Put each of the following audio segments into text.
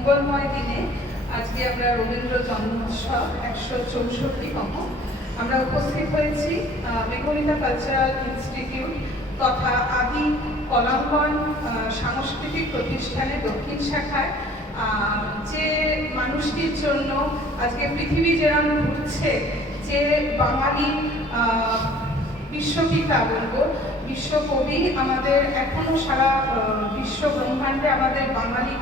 মঙ্গলময় দিনে আজকে আমরা রবীন্দ্র জন্মোৎসব 164তম আমরা উপস্থিত হয়েছি মেঘমিতা কালচারাল ইনস্টিটিউট তথা আদি কলাঙ্গন সাংস্কৃতিক প্রতিষ্ঠানে দক্ষিণ শাখায় যে মানুষটির জন্য আজকে পৃথিবী যেরকম ঘুরছে, যে বাঙালি বিশ্বপিতা বলবো, বিশ্বকবি, আমাদের এখনো সারা বিশ্ব ব্রহ্মাণ্ডে আমাদের বাঙালি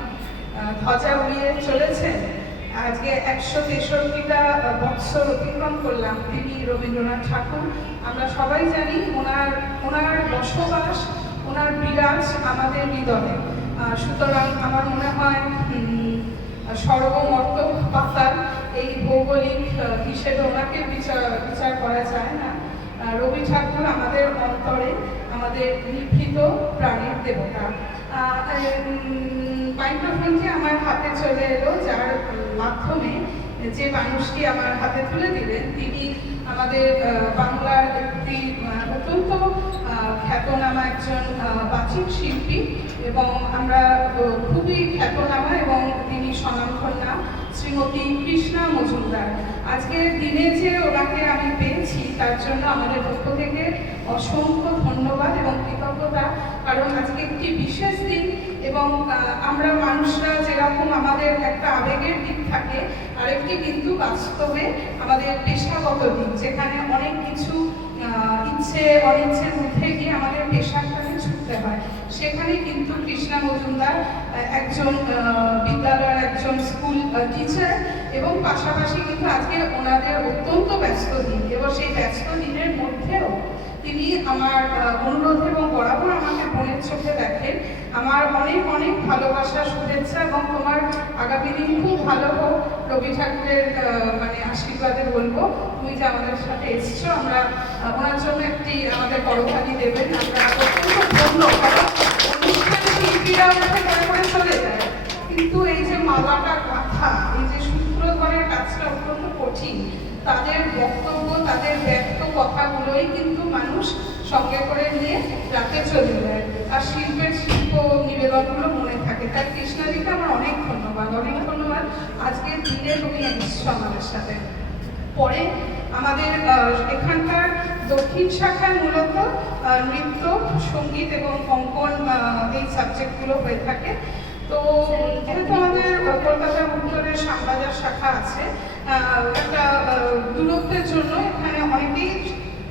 ধ্বজা উড়িয়ে চলেছেন। আজকে 163টা বৎসর অতিক্রম করলাম। তিনি রবীন্দ্রনাথ ঠাকুর। আমরা সবাই জানি ওনার বসবাস, ওনার বিরাজ আমাদের হৃদয়ে। সুতরাং আমার মনে হয় সর্বমর্ত পাতাল এই ভৌগোলিক হিসেবে ওনাকে বিচার করা যায় না। রবি ঠাকুর আমাদের অন্তরে, আমাদের নিভৃত প্রাণীর দেবতা। মাইক্রোফোনটি আমার হাতে চলে এলো, যার মাধ্যমে যে মানুষটি আমার হাতে তুলে দিলেন তিনি আমাদের বাংলার একটি অত্যন্ত খ্যাতনামা একজন বাচিক শিল্পী, এবং আমরা খুবই খ্যাতনামা এবং তিনি স্বনামধন্য শ্রীমতী কৃষ্ণা মজুমদার। আজকের দিনে যে ওনাকে আমি পেয়েছি তার জন্য আমাদের পক্ষ থেকে অসংখ্য ধন্যবাদ এবং কৃতজ্ঞতা। কারণ আজকে একটি বিশেষ দিন, এবং আমরা মানুষরা যেরকম আমাদের একটা আবেগের দিক থাকে, আরেকটি কিন্তু বাস্তবে আমাদের পেশাগত দিক, যেখানে অনেক কিছু ইচ্ছে অনিচ্ছের মধ্যে গিয়ে আমাদের পেশাটাকে ছুটতে হয়। সেখানে কিন্তু কৃষ্ণা মজুমদার একজন বিদ্যালয়ের একজন স্কুল টিচার, এবং পাশাপাশি কিন্তু আজকে ওনাদের অত্যন্ত ব্যস্ত দিন, এবং সেই ব্যস্ত দিনের মধ্যেও তিনি আমার অনুরোধ এবং বরাবর আমাকে বোনের চোখে দেখেন। আমার অনেক অনেক ভালোবাসা, শুভেচ্ছা, এবং তোমার আগামী দিন খুব ভালো হোক। রবি ঠাকুরের আশীর্বাদে বলবো, তুমি যে আমাদের সাথে এসছো, আমরা ওনার জন্য একটি আমাদের করতালি দেবেন। আমরা অত্যন্ত ধন্য, কারণ অনুষ্ঠান শিল্পীরা ওনাকে করে করে চলে যায়, কিন্তু এই যে মালাটা গাঁথা, এই যে সূত্র ধরে কাজটা অত্যন্ত কঠিন। তাদের বক্তব্য, তাদের ব্যক্ত কথাগুলোই কিন্তু মানুষ সঙ্গে করে নিয়ে রাতে চলে যায়, আর শিল্পের শিল্প নিবেদনগুলো মনে থাকে। তাই কৃষ্ণাদিকে আমার অনেক ধন্যবাদ, অনেক ধন্যবাদ। আজকের দিনে তুমি এসছো আমাদের সাথে। পরে আমাদের এখানকার দক্ষিণ শাখায় মূলত নৃত্য, সঙ্গীত এবং অঙ্কন এই সাবজেক্টগুলো হয়ে থাকে। তো যেহেতু আমাদের কলকাতার উত্তরে শ্যামবাজার শাখা আছে, একটা দূরত্বের জন্য এখানে অনেকেই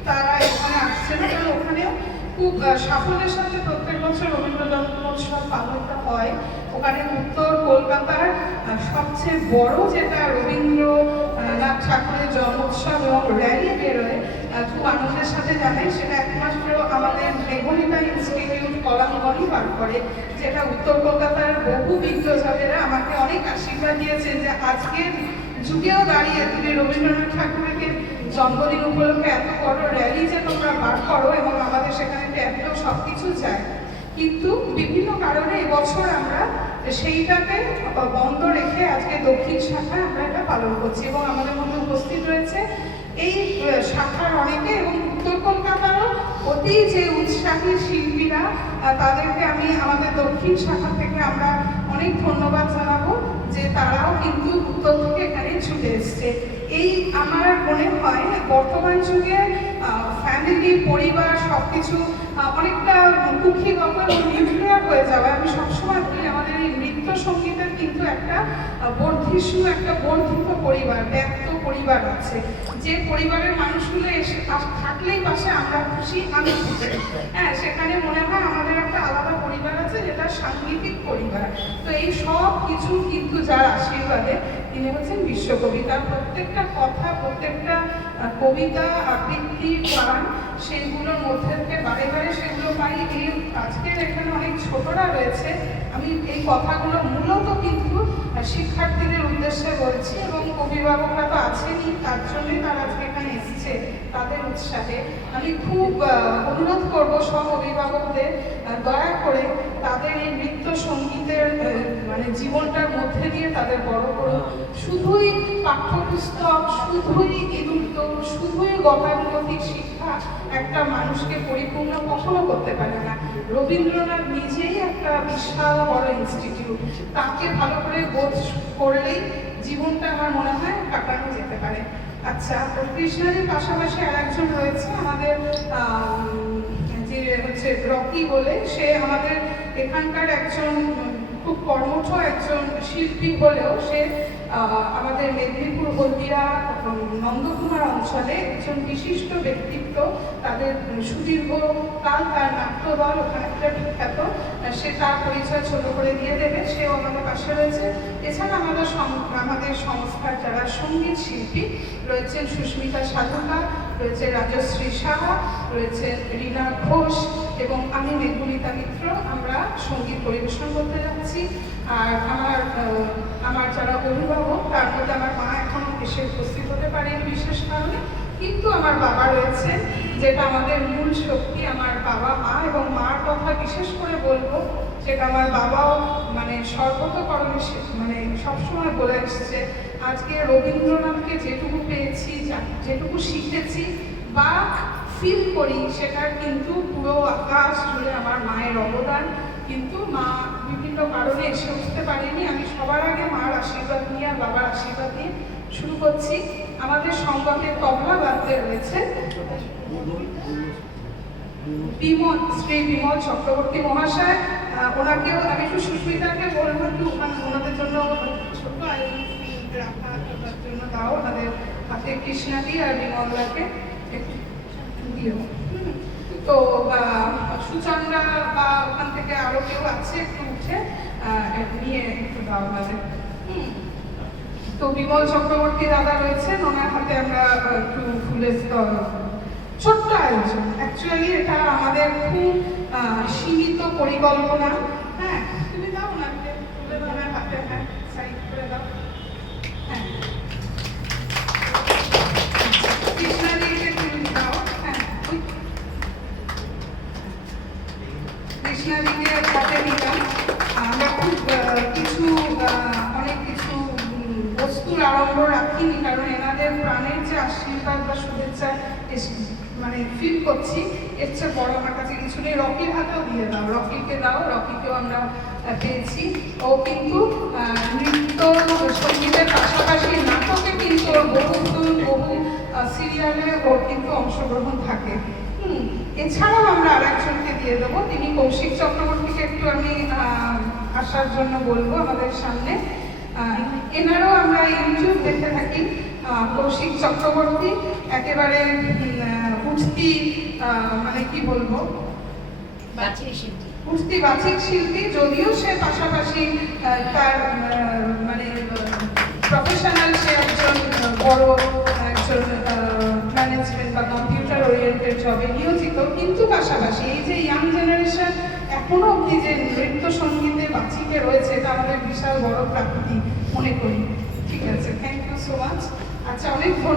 তারা এখানে আসছেন, কারণ ওখানেও খুব সাফল্যের সাথে প্রত্যেক বছর রবীন্দ্র জন্মোৎসব পালিত হয়। ওখানে উত্তর কলকাতার সবচেয়ে বড় যেটা রবীন্দ্রনাথ ঠাকুরের জন্মোৎসব এবং র্যালি বেরোয়, খুব আনন্দের সাথে জানাই, সেটা একমাত্র আমাদের মেঘমিতা ইনস্টিটিউট কলাঙ্গনই বার করে, যেটা উত্তর কলকাতার বহু বিজ্ঞজনেরা আমাকে অনেক আশীর্বাদ দিয়েছে যে আজকের যুগেও দাঁড়িয়ে তুমি রবীন্দ্রনাথ ঠাকুরকে জন্মদিন উপলক্ষে এত বড় র্যালি যে তোমরা বার করো, এবং আমাদের সেখানে ট্যাবলেও সব কিছু চায়। কিন্তু বিভিন্ন কারণে এবছর আমরা সেইটাকে বন্ধ রেখে আজকে দক্ষিণ শাখায় আমরা এটা পালন করছি, এবং আমাদের মধ্যে উপস্থিত রয়েছে এই শাখার অনেকে, এবং উত্তর কলকাতারও অতি যে উৎসাহী শিল্পীরা, তাদেরকে আমি আমাদের দক্ষিণ শাখা থেকে আমরা অনেক ধন্যবাদ জানাবো যে তারাও কিন্তু উত্তর থেকে এখানে ছুটে এসছে। এই আমার মনে হয় বর্তমান যুগে ফ্যামিলি, পরিবার সবকিছু অনেকটা কুক্ষিগত এবং নিউক্লিয়ার হয়ে যাবে। আমি সবসময় বলি আমাদের এই নৃত্য সঙ্গীতের কিন্তু একটা বর্ধিষ্ণু, একটা বর্ধিত পরিবার, ব্যক্ত পরিবার আছে, যে পরিবারের মানুষগুলো এসে থাকলেই পাশে আমরা খুশি, আমি খুশি। হ্যাঁ, সেখানে মনে হয় আমাদের একটা আলাদা পরিবার আছে, যেটা সাংগীতিক পরিবার। তো এই সব কিছু কিন্তু যার আশীর্বাদে তিনি হচ্ছেন বিশ্বকবি। তার প্রত্যেকটা কথা, প্রত্যেকটা কবিতা, আবৃত্তি, গান, সেগুলোর মধ্যে থেকে বারে বারে সেগুলো পাই। এই আজকের এখানে অনেক ছোটরা রয়েছে, আমি এই কথাগুলো মূলত কিন্তু শিক্ষার্থীদের উদ্দেশ্যে বলছি, এবং অভিভাবকরা তো আছেনই, তার জন্যই তারা আজকে এখানে এসছে, তাদের উৎসাহে। আমি খুব অনুরোধ করব সব অভিভাবকদের, দয়া করে তাদের এই নৃত্য সঙ্গীতের জীবনটার মধ্যে দিয়ে তাদের বড় করুক। শুধুই পাঠ্যপুস্তক, শুধুই ইদুত্তর, শুধুই গতানুগতিক শিক্ষা একটা মানুষকে পরিপূর্ণ কখনো করতে পারে না। রবীন্দ্রনাথ নিজেই একটা বিশাল বড় ইনস্টিটিউট, তাকে ভালো করে বোধ করলেই জীবনটা আমার মনে হয় কাটানো যেতে পারে। আচ্ছা, কৃষ্ণাজির পাশাপাশি আর একজন রয়েছে আমাদের যে হচ্ছে রকি বলে, সে আমাদের এখানকার একজন খুব কর্মঠ একজন শিল্পী হলেও সে আমাদের মেদিনীপুর হলদিয়া নন্দকুমার অঞ্চলে একজন বিশিষ্ট ব্যক্তিত্ব। তাদের সুদীর্ঘকাল তার নাট্যদল ওখানে একটা বিখ্যাত, সে তার পরিচয় ছোট করে দিয়ে দেবে, সেও আমাদের পাশে রয়েছে। এছাড়া আমাদের সংস্থার যারা সঙ্গীত শিল্পী রয়েছেন সুস্মিতা সাধুকা, রয়েছে রাজশ্রী সাহা, রয়েছে রীনা ঘোষ এবং আমি মেঘুলিতা মিত্র। আমরা সঙ্গীত পরিবেশন করতে যাচ্ছি। আর আমার যারা অভিভাবক, তার মধ্যে আমার মা এখনো এসে উপস্থিত হতে পারেনি বিশেষ কারণে, কিন্তু আমার বাবা রয়েছে, যেটা আমাদের মূল শক্তি। আমার বাবা, মা এবং মার কথা বিশেষ করে বলবো, যেটা আমার বাবাও মানে সর্বতকরণে মানে সবসময় বলে এসছে, আজকে রবীন্দ্রনাথকে যেটুকু পেয়েছি, যেটুকু শিখেছি বা ফিল করি, সেটার কিন্তু পুরো আকাশ জুড়ে আমার মায়ের অবদান। কিন্তু মা বিভিন্ন কারণে এসে উঠতে পারেনি। আমি সবার আগে মার আশীর্বাদ নিয়ে আর বাবার আশীর্বাদ নিয়ে শুরু করছি। আমাদের সংগঠনের তবলা বাদ্যে রয়েছে শ্রী বিমল চক্রবর্তী মহাশয়। ওনাকেও আমি একটু সুস্মিতাকে বলবো একটু ওনাদের জন্য ছোট্ট আয়োজন রাখার জন্য দাও, ওনাদের হাতে কৃষ্ণাদি আর বিমলদাকে একটু দিও। তো সুচন্দ্রা বা ওখান থেকে আরো কেউ আছে, একটু উঠে নিয়ে একটু দাও ওনাদের। তো বিমল চক্রবর্তী দাদা রয়েছেন, ওনার হাতে আমরা একটু ফুলের ছোট্ট আয়োজন। অ্যাকচুয়ালি এটা আমাদের খুব সীমিত পরিকল্পনা। হ্যাঁ, তুমি দাও ওনাকে তুলে দাও ওনার হাতে, হ্যাঁ সাইড করে দাও। হ্যাঁ, কৃষ্ণাদিকে তুমি দাও। হ্যাঁ, কৃষ্ণাদিকে হাতে দিলাম। আমরা খুব কিছু অনেক কিছু বস্তুর আড়ম্বর রাখিনি, কারণ এনাদের প্রাণের যে আশীর্বাদ বা শুভেচ্ছা মানে ফিল করছি, এর চেয়ে বড় আমার কাছে কিছু নেই। রকির হাতেও দিয়ে দাও, রকিকে দাও, রকিকেও আমরা পেয়েছি। ও কিন্তু নৃত্য সঙ্গীতের পাশাপাশি নাটকে কিন্তু ওর বহু সিরিয়ালে ওর কিন্তু অংশগ্রহণ থাকে। এছাড়াও আমরা আর একজনকে দিয়ে দেবো, তিনি কৌশিক চক্রবর্তীকে একটু আমি আসার জন্য বলবো আমাদের সামনে। এনারও আমরা ইউটিউব দেখতে থাকি। কৌশিক চক্রবর্তী একেবারে উঠতি মানে কি বলবো উঠতি বাচিক শিল্পী, যদিও সে পাশাপাশি তার মানে প্রফেশনাল, সে একজন বড় একজন ম্যানেজমেন্ট বা কম্পিউটার ওরিয়েন্টেড জবে নিয়োজিত, কিন্তু পাশাপাশি এই যে ইয়াং জেনারেশন এখনো অব্দি যে নৃত্য সঙ্গীতে বাচিকে রয়েছে, এটা আমাদের বিশাল বড় প্রাপ্তি মনে করি। ঠিক আছে, থ্যাংক ইউ সো মাচ। আচ্ছা, অনেক ধন্যবাদ।